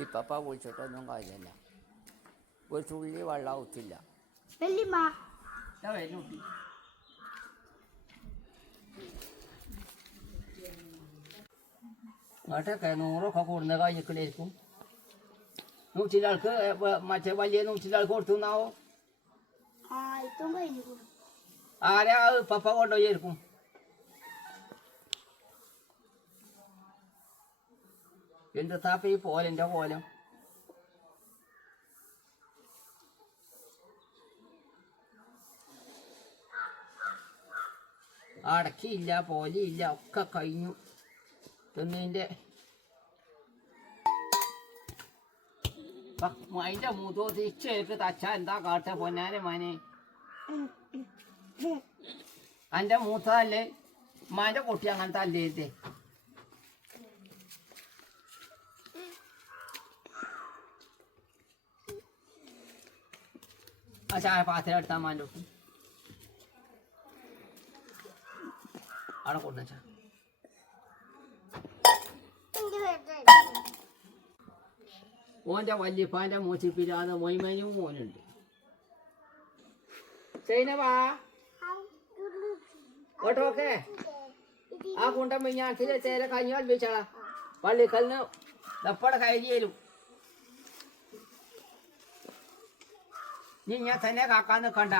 ഇപ്പപ്പ വിളിച്ചിട്ടൊന്നും കാര്യമില്ല ഒരു തുള്ളി വെള്ളം ഔത്തില്ല ഇങ്ങോട്ടൊക്കെ നൂറൊക്കെ കൂടുന്ന കഴിഞ്ഞിരിക്കും നൂറ്റിന്റെ ആൾക്ക് മറ്റേ വലിയ നൂറ്റിന്റെ ആൾക്ക് കൊടുത്തു എന്നാവോ ആയിരത്തും കഴിഞ്ഞു. ആരാ പപ്പ കൊണ്ടുപോയിരിക്കും എന്താ താപ്പ ഈ പോലന്റെ പോലം. അടക്കിയില്ല പോലെയില്ല ഒക്കെ കഴിഞ്ഞു. എന്നതിന്റെ അതിന്റെ മുതോ തിരിച്ചേക്ക് തച്ച. എന്താ കാട്ട പൊന്നാനെ മനെ? എന്റെ മൂത്തതല്ലേ? മാന്റെ കുട്ടി അങ്ങനത്തെ അല്ലേ ആ ചായ പാത്രം എടുത്താൽ മാന്റെ കുട്ടി അവിടെ കൊണ്ടുവച്ചാ ഓന്റെ വല്യപ്പാന്റെ മൂച്ചിപ്പില്ലാതെ മൊയ്മനും മോനുണ്ട്. ചൈനവാ ഓട്ടോക്കെ ആ കുണ്ട മിഞ്ഞാക്കിലെ ചേര കഞ്ഞി കളിപ്പിച്ചാളാ പള്ളിക്കലിന് ദപ്പട കയറി നീ തന്നെ കാക്കാൻ നിൽക്കണ്ട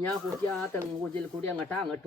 ഞാൻ കുട്ടി ആ തെങ്ങ് കുച്ചിൽ കൂടി അങ്ങോട്ടാ അങ്ങോട്ട്